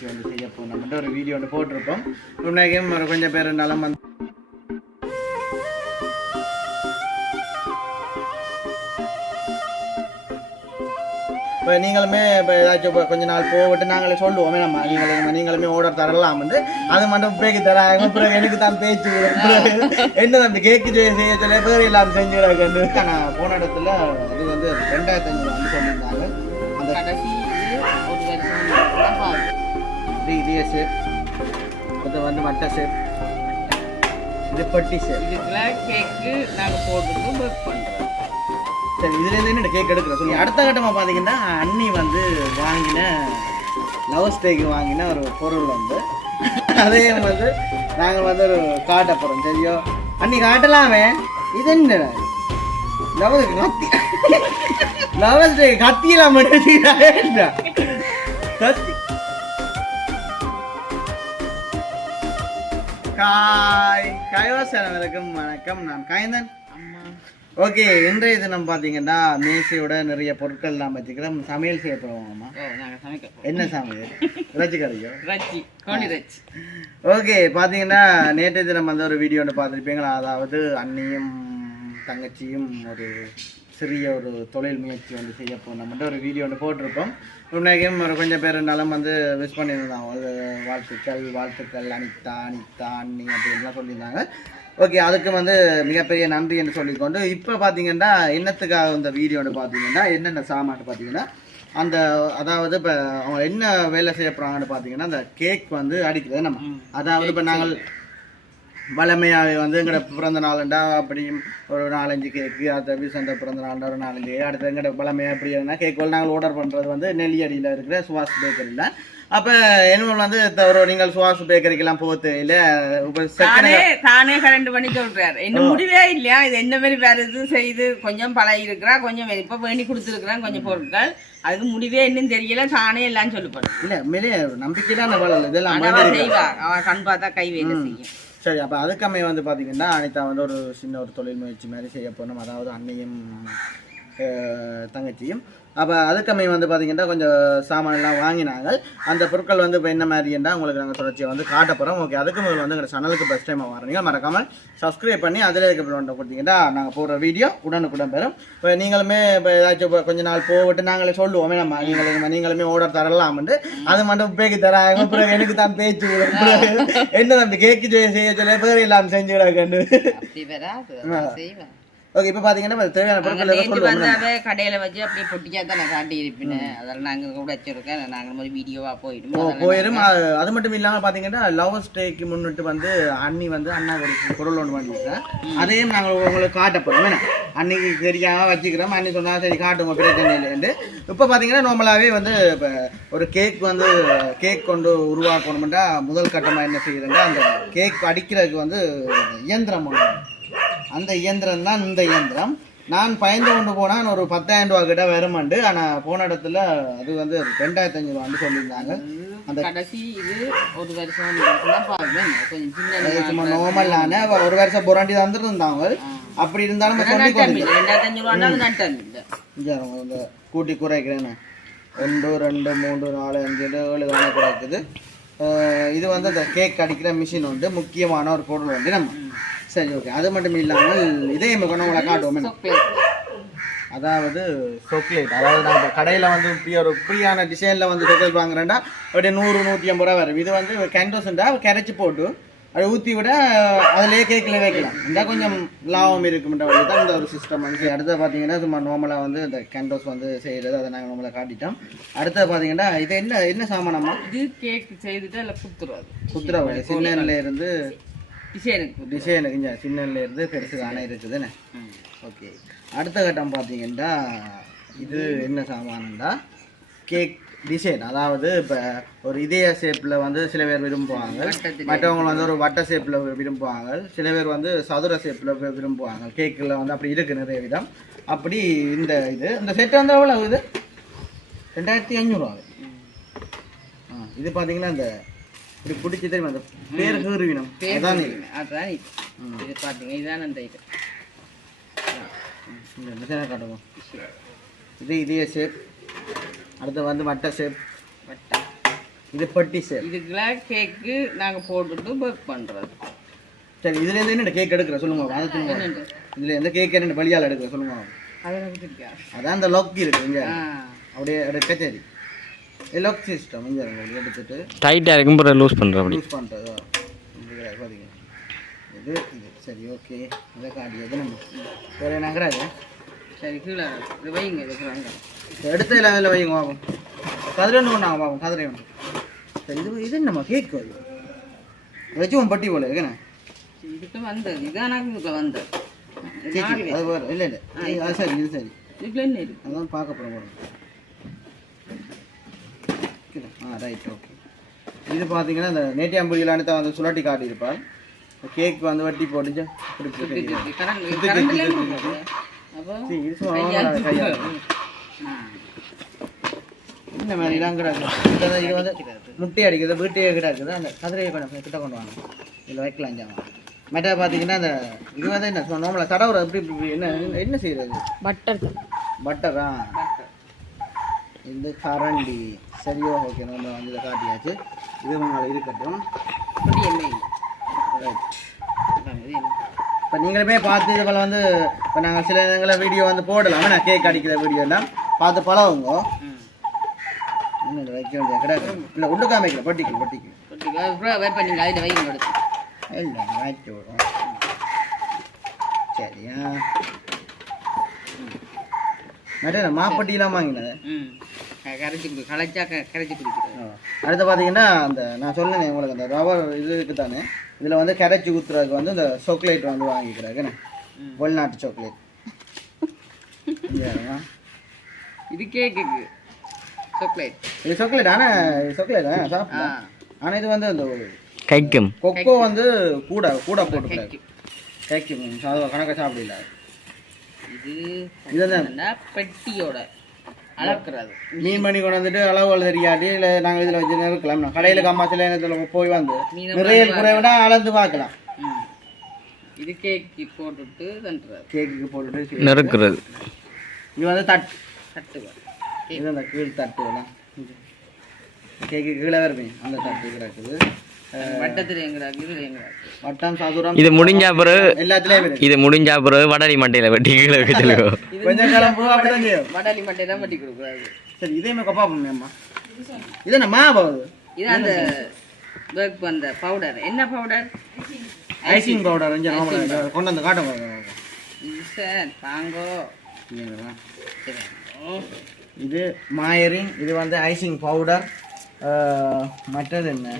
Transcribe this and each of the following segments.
முயற்சி வந்து செய்ய போனோம் ஒரு வீடியோ ஒன்று போட்டிருப்போம். முன்னாடியும் ஒரு கொஞ்சம் பேர் நலம் வந்து இப்போ நீங்களுமே இப்போ ஏதாச்சும் இப்போ கொஞ்ச நாள் போவிட்டு நாங்களே சொல்லுவோமே நம்ம நீங்களுமே ஆர்டர் தரலாம் வந்து அது மட்டும் பேக்கு தராங்க. பிறகு எனக்கு தான் பேச்சு என்ன தம்பி கேக்கு செய்ய சொல்ல பேர் எல்லாம் செஞ்சுறாங்க. நான் போன இடத்துல இது வந்து 2500 வந்து சொல்லியிருந்தாங்க. அந்த கடைசி ஒரு வருஷம் இதே ஷேப் இது வந்து மட்டை ஷேப் இது பட்டி ஷேப் இதுக்குலாம் கேக்கு நாங்கள் போட்டுட்டு ஒர்க் பண்ணுறோம். சரி இதுலேருந்து என்ன கேக் எடுக்கிறோம் சொல்லி அடுத்த கட்டமாக பார்த்தீங்கன்னா அண்ணி வந்து வாங்கின லவ் டேக்கு வாங்கின ஒரு பொருள் வந்து அதையும் வந்து நாங்கள் வந்து ஒரு காட்ட போகிறோம். சரியோ அண்ணி காட்டலாமே. இது என்ன கத்தி லவ் டே கத்தியெல்லாம் கத்தி கைவாசனவருக்கும் வணக்கம். நான் காய்ந்தன். ஓகே இன்றைய தினம் பார்த்தீங்கன்னா மேசையோட நிறைய பொருட்கள் எல்லாம் வச்சுக்கிறோம். சமையல் செய்ய போவோம்மா. என்ன சமையல்? இறைச்சி கறியோ? ஓகே பார்த்தீங்கன்னா நேற்றைய தினம் வந்து ஒரு வீடியோ ஒன்று பார்த்துருப்பீங்களா. அதாவது அண்ணியும் தங்கச்சியும் ஒரு சிறிய ஒரு தொழில் முயற்சி வந்து செய்ய போனோம் ஒரு வீடியோ ஒன்று போட்டிருப்போம். முன்னாடியும் ஒரு கொஞ்சம் பேர் இருந்தாலும் வந்து விஷ் பண்ணியிருந்தாங்க. வாழ்த்துக்கள் அனிதா அண்ணி அப்படின்லாம் சொல்லியிருந்தாங்க. ஓகே அதுக்கு வந்து மிகப்பெரிய நன்றி என்று சொல்லிக்கொண்டு இப்போ பார்த்தீங்கன்னா என்னத்துக்காக இந்த வீடியோன்னு பார்த்தீங்கன்னா என்னென்ன சாமான் பார்த்தீங்கன்னா அந்த அதாவது இப்போ அவங்க என்ன வேலை செய்ய போகிறாங்கன்னு பார்த்தீங்கன்னா அந்த கேக் வந்து அடிக்கிறது நம்ம அதாவது இப்போ நாங்கள் வளமையாக வந்து எங்களோட பிறந்த நாளுண்டா அப்படியும் ஒரு 4-5 கேக்கு அடுத்த வீசண்ட பிறந்த நாளுண்டா ஒரு 4-5 கேக்கு அடுத்த எங்களோட வளமையாக எப்படி என்ன கேக் நாங்கள் ஆர்டர் பண்ணுறது வந்து நெல்லியடியில் இருக்கிற சுவாஸ் பேக்கரியில். அப்போ என்ன வந்து ஒரு நீங்கள் சுவாஸ் பேக்கரிக்கெல்லாம் போகுது இல்லை தானே கரண்ட் பண்ணி சொல்றாரு. என்ன முடிவே இல்லையா இது என்ன மாதிரி வேற இது செய்து கொஞ்சம் பழகி இருக்கிறா கொஞ்சம் இப்போ வேண்டி கொடுத்துருக்குறான் கொஞ்சம் பொருட்கள் அதுக்கு முடிவே இன்னும் தெரியல. தானே எல்லாம் சொல்லப்படும் இல்லை மேலே நம்பிக்கைதான் இதெல்லாம் செய்வா. அவன் கண் பார்த்தா கை வேலை செய்யும். சரி அப்போ அதுக்கம்மே வந்து பார்த்தீங்கன்னா அனிதா வந்து ஒரு சின்ன ஒரு தொழில் முயற்சி மாதிரி செய்ய போனோம். அதாவது அண்ணியும் தங்கச்சியும் அப்போ அதுக்கம்மே வந்து பார்த்தீங்கன்னா கொஞ்சம் சாமானெல்லாம் வாங்கினாங்க. அந்த பொருட்கள் வந்து இப்போ என்ன மாதிரின்னா உங்களுக்கு நாங்கள் தொடர்ச்சியை வந்து காட்ட போகிறோம். ஓகே அதுக்கு முதல்ல வந்து எங்கள் சேனலுக்கு ஃபஸ்ட் டைம் வரீங்க மறக்காமல் சப்ஸ்கிரைப் பண்ணி அதில் இருக்க கொடுத்தீங்கன்னா நாங்கள் போடுற வீடியோ உடனுக்குடன் பெறும். இப்போ நீங்களுமே இப்போ ஏதாச்சும் இப்போ கொஞ்ச நாள் போவிட்டு நாங்களே சொல்லுவோமே நம்ம நீங்களுமே ஆர்டர் தரலாம்னு அது மட்டும் பேக்கு தராங்க. பிறகு எனக்கு தான் பேச்சு என்ன தம்பி கேக்கு செய்ய சொல்ல பேர் எல்லாம் செஞ்சுறாங்க. ஓகே இப்போ பார்த்தீங்கன்னா தேவையான பொருட்கள் கடையில் வச்சு அப்படியே பொட்டியாக தான் நான் காட்டி இருப்பேன். அதெல்லாம் நாங்கள் கூட வச்சுருக்கேன். நாங்கள் மாதிரி வீடியோவாக போயிடும். அது மட்டும் இல்லாமல் பார்த்தீங்கன்னா லவர்ஸ் டேக்கு முன்னிட்டு வந்து அண்ணி வந்து அண்ணா ஒரு பொருள் ஒன்று வாங்கிட்டேன். அதையும் நாங்கள் உங்களுக்கு காட்ட போகிறோம். ஏன்னா அன்னைக்கு தெரியாமல் வச்சுக்கிறோம். அன்னி சொன்னால் சரி காட்டுங்க பிரச்சனை இல்லைன்னு. இப்போ பார்த்தீங்கன்னா நார்மலாகவே வந்து இப்போ ஒரு கேக் கொண்டு உருவாக்கணும்னா முதல் கட்டமாக என்ன செய்யுதுன்னா அந்த கேக் அடிக்கிறதுக்கு வந்து இயந்திரம் ஒன்று. அந்த இயந்திரம் தான் இந்த இயந்திரம். நான் பயந்து கொண்டு போனால் ஒரு 10,000 ரூபா கிட்ட வருமாண்டு. ஆனால் போன இடத்துல அது வந்து 2500 ரூபான்னு சொல்லியிருந்தாங்க. அந்த கடைசி இது ஒரு வருஷம் சும்மா நார்மலான ஒரு வருஷம் புரண்டி தந்துருந்தாங்க. அப்படி இருந்தாலும் கூட்டி குறைக்கிறேன்னு 1 2 3 4 5 7 தானே குறைக்குது. இது வந்து அந்த கேக் அடிக்கிற மிஷின் வந்து முக்கியமான ஒரு பொருள் வந்து நம்ம சரி ஓகே அது மட்டும் இல்லாமல் இதே உங்களை காட்டுவோம். அதாவது சாக்லேட் அதாவது நம்ம கடையில் வந்து ஒரு ஃப்ரீயான டிசைனில் வந்து சாக்லேட் வாங்குறேன்டா அப்படியே 100-150 ரூபா வரும். இது வந்து கேண்டோஸ்ண்டா கரைச்சி போட்டு அதை ஊற்றி விட அதிலே கேக்கில் வைக்கலாம். இந்த கொஞ்சம் லாபம் இருக்குமென்ற வழி தான் இந்த ஒரு சிஸ்டம் வந்து. அடுத்தது பார்த்தீங்கன்னா சும்மா நார்மலாக வந்து இந்த கேண்டோஸ் வந்து செய்கிறது அதை நாங்கள் நார்மலாக காட்டிட்டோம். அடுத்தது பார்த்தீங்கன்னா இது என்ன சாமானம்மா? இது கேக் செய்துட்டு அதில் குத்துறவை சின்னல இருந்து டிசைனுக்கு சின்னல இருந்து பெருசு தானே இருக்குதுன்னு. ஓகே அடுத்த கட்டம் பார்த்தீங்கன்னா இது என்ன சாமானண்டா கேக் டிசைன். அதாவது இப்போ ஒரு இதய ஷேப்பில் வந்து சில பேர் விரும்புவாங்க, மற்றவங்க வந்து ஒரு வட்ட ஷேப்பில் விரும்புவாங்க, சில பேர் வந்து சதுர ஷேப்பில் விரும்புவாங்க. கேக்கில் வந்து அப்படி இருக்குது நிறைய விதம். அப்படி இந்த செட் வந்து எவ்வளோ ஆகுது? 2500 ஆகுது. இது பார்த்தீங்கன்னா இந்த இப்படி பிடிச்சி தெரியுமா அந்த பேர் ஹீரோவினம் அதான் இது பார்த்தீங்க. இதுதான் அந்த இது இந்த டிசைனை காட்டுவோம். இதே ஷேப். அடுத்து வந்து வட்ட ஷேப். இது பட்டி சேர். இதுக்குள்ள கேக்கு நாங்க போட்டுட்டு பேக் பண்றது. சரி, இதுல இருந்து என்ன கேக் எடுக்கிற சொல்லுங்க. அதை சொல்லுங்க. இதுல எந்த கேக் என்ன வழியால எடுக்கிற சொல்லுங்க. அதெல்லாம் வச்சிருக்கா. அதான் அந்த லாக் இருக்கு இங்க. அப்படியே எடுக்க சரி. லாக் சிஸ்டம் இங்க எடுத்துட்டு டைட்டா இருக்கும் போற லூஸ் பண்ற அப்படி. லூஸ் பண்றது. இது பாத்தீங்க. இது சரி ஓகே. இத காட்டியது நம்ம. வேற என்ன கறாது? சரி கீழ இது வைங்க இதுக்குறாங்க. எடுத்து எல்லாம் வைங்க பாப்போம். கதிரை ஒன்று கொண்டாங்க பாப்போம். கதிரை ஒன்று. சரி இது நம்ம கேக் வருது. வச்சுவோம் பட்டி போல இருக்குண்ணே. இதுக்கு வந்தது இதான் இதுக்கு வந்தது. அது வேறு இல்லை இல்லை அது சரி இது சரி. இதுக்குள்ள என்ன இருக்கு? அதான் பார்க்க போகிறோம். Right okay. இது பார்த்தீங்கன்னா இந்த நேட்டியாம்புரியில் அனைத்து வந்து சுழட்டி காட்டியிருப்பாள். கேக் வந்து வட்டி போட்டுச்சு இந்த மாதிரிலாம் கிடக்கு. இது வந்து முட்டை அடிக்குது வீட்டையே கிடக்குது. அந்த கதிரையை கிட்ட கொண்டு வாங்க. இதில் வைக்கலாம் ஜாமா. மெட்டா பார்த்தீங்கன்னா அந்த இது வந்து என்ன சொன்னோம்ல தடவுற எப்படி என்ன என்ன செய்யறது? பட்டரா இது கரண்டி. சரியோ ஓகே. நம்ம வந்து இதை காட்டியாச்சு. இது உங்களை இருக்கட்டும். இப்போ நீங்களுமே பார்த்து இதுகளை வந்து இப்போ நாங்கள் சில இடங்கள வீடியோ வந்து போடலாம். நான் கேக் அடிக்கிற வீடியோலாம் பார்த்து பழகுங்க. இன்னும் வைக்க வேண்டிய கிடையாது. இல்லை உள்ளுக்காம வைக்கல பொட்டிக்கு இல்லை வாய்ச்சி விடுறோம். சரியா மற்ற மாப்பட்டிலாம் வாங்கினது அடுத்து பார்த்தீங்கன்னா அந்த நான் சொன்னேன் உங்களுக்கு அந்த ரவர் இது இருக்கு தானே. இதில் வந்து கரைச்சி ஊற்றுறதுக்கு வந்து இந்த சாக்லேட் வந்து வாங்கிக்கிறாங்கண்ணே. வெளிநாட்டு சாக்லேட். இது கேக்கு சாக்லேட். இது சாக்லேட். ஆனால் சாக்லேட் சாப்பிடலாம். ஆனால் இது வந்து அந்த கைக்கும் கொக்கோ வந்து கூட போட்டுக்கூடாது. கைக்கும் கணக்காக சாப்பிடல. இது பெட்டியோட அளக்குறது. மீன் பண்ணி கொண்டு வந்துட்டு அளவுகள் தெரியாட்டி இல்லை நாங்கள் இதில் வச்சு இருக்கலாம். கடையில் அம்மா சில நேரத்தில் போய் வந்து நிறைய குறைவிட அளந்து பார்க்கலாம். இது கேக்கு போட்டுட்டு கேக்கு போட்டுட்டு நறுக்கிறது. இது வந்து தட்டு இது அந்த கீழ் தட்டு எல்லாம் கேக்கு கீழே வருமே அந்த தட்டு கிடக்குது. இது முடிஞ்சா பிறகு எல்லாத்துலயும் இது முடிஞ்சா பிறகு வடலி மட்டையில வெட்டி கீழே வைக்க சொல்லுவோம். கொஞ்சம் காலம் போக அப்படிதான் செய்யும். வடலி மட்டையில வெட்டி கொடுக்குறாரு. சரி இதே கப்பா பண்ணுமா? இது என்ன மாவு? இது அந்த பேக் வந்த பவுடர். என்ன பவுடர்? Icing powder. கொண்டு வந்து காட்டுங்க. தாங்கோ இது மாயரிங். இது வந்து ஐசிங் பவுடர். மற்றது என்ன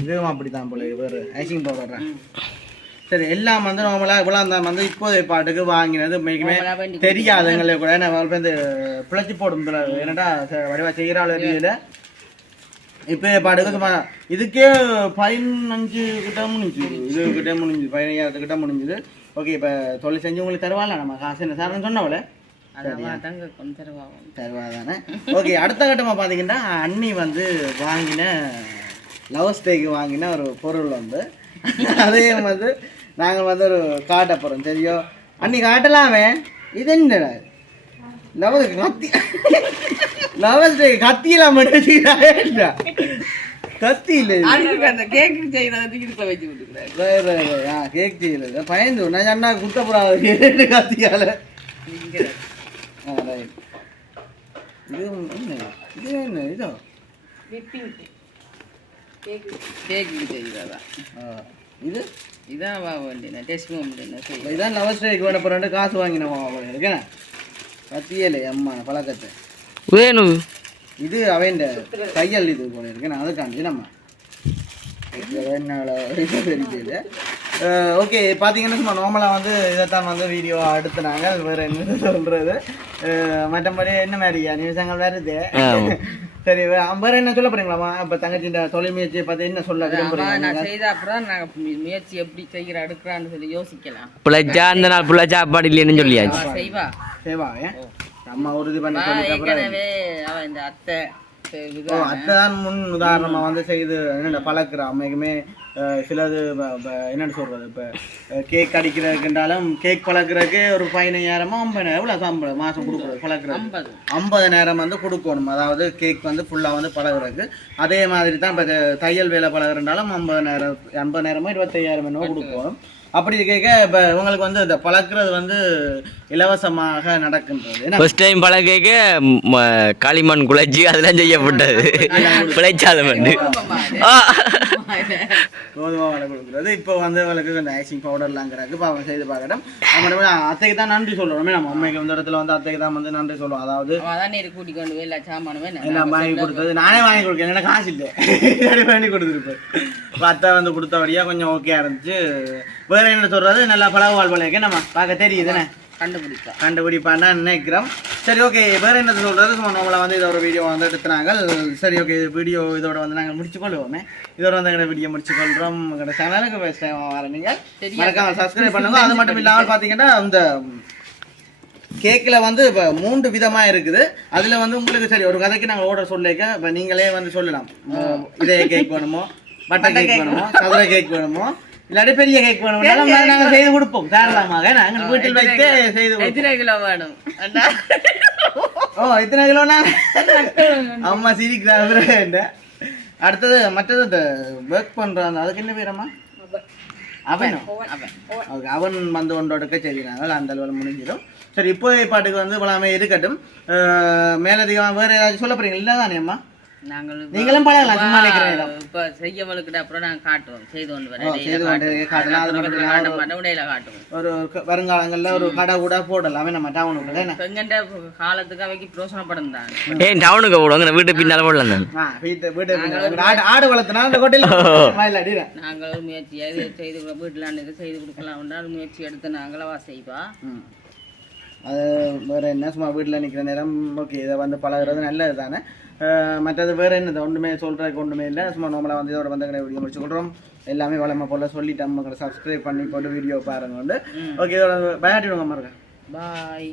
இதுவும் அப்படித்தான் போல வேறு ஐசிங் பவுடர் தான். சரி எல்லாம் வந்து நார்மலாக இவ்வளோ தான் வந்து இப்போதைய பாட்டுக்கு வாங்கினது மிகமே தெரியாதுங்களே கூட. நான் வந்து பிழைச்சி போடும் என்னடா வடிவா செய்கிறாள் தெரியல. இப்போ பாட்டுக்கு சும்மா இதுக்கே 15 கிட்ட முடிஞ்சுது. இது கிட்டே முடிஞ்சுது 15,000 கிட்ட முடிஞ்சுது. ஓகே இப்போ தொழில் செஞ்சு உங்களுக்கு தருவாங்களா நம்ம காசு என்ன சார்னு சொன்னவளே தருவாதானே. ஓகே அடுத்த கட்டமாக பார்த்தீங்கன்னா அண்ணி வந்து வாங்கின லவ் ஸ்டேக்கு வாங்கின ஒரு பொருள் வந்து அதையும் வந்து நாங்கள் வந்து ஒரு காட்ட போகிறோம். சரியோ அன்னி காட்டலாமே. இது என்ன லவ் கத்தி லவ் ஸ்டேக் கத்தியெல்லாம் கத்தி இல்லை கேக் செய்யறது பயந்து நான் அண்ணா குத்தப்படாது கத்தியால. இது என்ன இதோ இது இதான் இதான் லவ் ஸ்டேக் வேண போற காசு வாங்கினோம் இருக்கேன். கத்தியலே அம்மா பழக்கத்தை வேணும். இது அவன் தையல் இது போல இருக்கேன். அதுக்காண்டி நம்ம தெரியல. ஓகே பார்த்தீங்கன்னா சும்மா நார்மலாக வந்து இதைத்தான் வந்து வீடியோ எடுத்துனாங்க. வேறு என்ன சொல்கிறது மற்றபடி என்ன மாதிரியா நிமிஷங்கள் வருது. சரி வேற என்ன சொல்ல போறீங்களாமா? இப்போ தங்கச்சின் தொழில் முயற்சியை பார்த்து என்ன சொல்ல விரும்புறீங்க? நான் செய்த அப்புறம் நாங்கள் முயற்சி எப்படி செய்கிற எடுக்கிறான்னு சொல்லி யோசிக்கலாம். பிள்ளைச்சா அந்த நாள் பிள்ளை சாப்பாடு இல்லைன்னு சொல்லியாச்சு. செய்வா அம்மா உறுதி பண்ணி ஏற்கனவே அவன் இந்த அத்தை அதுதான் முன் உதாரணமா வந்து செய்து என்ன பழக்கிறோம் அம்மைக்குமே சிலது என்னன்னு சொல்றது இப்ப கேக் அடிக்கிறதுக்குன்றாலும் கேக் பழக்கிறதுக்கு ஒரு 15,000 50,000 எவ்வளவு சம்பளம் மாசம் கொடுக்குறது பழக்கிறது 50,000 வந்து கொடுக்கணும். அதாவது கேக் வந்து ஃபுல்லா வந்து பழகிறதுக்கு அதே மாதிரி தான் இப்ப தையல் வேலை பழகிறனாலும் 50,000 25,000 என்னவோ கொடுக்கணும். அப்படி கேட்க இப்போ உங்களுக்கு வந்து இந்த பழக்கிறது வந்து இலவசமாக நடக்கின்றது. ஃபர்ஸ்ட் டைம் பழக்க களிமண் குழச்சி அதெல்லாம் செய்யப்பட்டது பிழைச்சாத வந்து கோதுமை வடை கொடுக்குறது. இப்போ வந்து அவளுக்கு இந்த ஐசிங் பவுடர்லாம் கிடக்கு. இப்போ அவங்க செய்து பார்க்கட்டும். அவங்க அத்தைக்கு தான் நன்றி சொல்லணுமே. நம்ம அம்மைக்கு இந்த இடத்துல வந்து அத்தைக்கு தான் வந்து நன்றி சொல்லுவோம். அதாவது எல்லாம் வாங்கி கொடுத்தது நானே வாங்கி கொடுக்கேன். எனக்கு காசு இல்லை வாங்கி கொடுத்துருப்பேன். இப்போ அத்தை வந்து கொடுத்தபடியாக கொஞ்சம் ஓகே இருந்துச்சு. வேற என்ன சொல்றது நல்லா பழகு வாழ்வழைக்க நம்ம பார்க்க தெரியுதுன்னு கண்டுபிடிப்பான்னு நினைக்கிறோம். சரி ஓகே வேற என்ன சொல்றது நம்மளை வந்து இதோட வீடியோ வந்து எடுத்துனாங்க. சரி ஓகே வீடியோ இதோட வந்து நாங்கள் முடிச்சுக்கொள்வோமே. இதோட வந்து எங்களோட வீடியோ முடிச்சுக்கொள்றோம். எங்களோட சேனலுக்கு ஃபர்ஸ்ட் டைம் வர நீங்கள் மறக்காம சப்ஸ்கிரைப் பண்ணுங்க. அது மட்டும் இல்லாமல் பார்த்தீங்கன்னா இந்த கேக்கில் வந்து இப்போ 3 விதமாக இருக்குது. அதில் வந்து உங்களுக்கு சரி ஒரு கதைக்கு நாங்கள் ஆர்டர் சொல்லிக்க இப்போ நீங்களே வந்து சொல்லலாம். இதே கேக் வேணுமோ பட்டர் கேக் வேணுமோ சதுர கேக் வேணுமோ இல்லாட்டி பெரிய கேக் வேணும் நாங்கள் செய்து கொடுப்போம் தாராளமாக. நாங்கள் வீட்டில் வைத்து செய்து எத்தனை கிலோ வேணும்? இத்தனை கிலோனா அம்மா சிரிக்கிறாங்க. அடுத்தது மற்றது இந்த ஒர்க் பண்ணுறாங்க அதுக்கு என்ன பேரம்மா அவன் வந்து ஒன்றோடுக்க செய்தினாங்க. அந்த அளவில் முடிஞ்சிடும். சரி இப்போ பாட்டுக்கு வந்து எல்லாமே இருக்கட்டும். மேலதிகமாக வேறு ஏதாச்சும் சொல்ல போறீங்க இல்லை தானே அம்மா? நீங்களும் பழகலாம். சும்மா நினைக்கிறேன் இப்போ செய்யவளுக்கு அப்புறம் நாங்கள் காட்டுவோம் செய்து கொண்டு ஒரு வருங்காலங்களில் ஒரு கடை கூட போடலாம். நம்ம டவுனுக்குள்ள எங்கண்ட காலத்துக்கு அவைக்கு பிரோசனப்படும் தான். ஏன் டவுனுக்கு போடுவாங்க வீட்டு பின்னால போடலாம். ஆடு வளர்த்தினா அந்த கோட்டையில் நாங்களும் முயற்சியாக செய்து வீட்டில் செய்து கொடுக்கலாம் முயற்சி எடுத்து நாங்களவா செய்வா. அது வேறு என்ன சும்மா வீட்டில் நிற்கிற நேரம் ஓகே இதை வந்து பழகிறது நல்லது தானே. மற்றது வேறு என்னது ஒன்றுமே சொல்கிறதுக்கு ஒன்றுமே இல்லை. சும்மா நம்மளை வந்து இதோட வந்து வீடியோ முடிச்சு கொடுறோம். எல்லாமே வளமை போல் சொல்லிட்டு நம்மங்களை சப்ஸ்கிரைப் பண்ணி போட்டு வீடியோ பாருங்க வந்து ஓகே இதோட பயாட்டி விடுங்க பாருங்க. பாய்.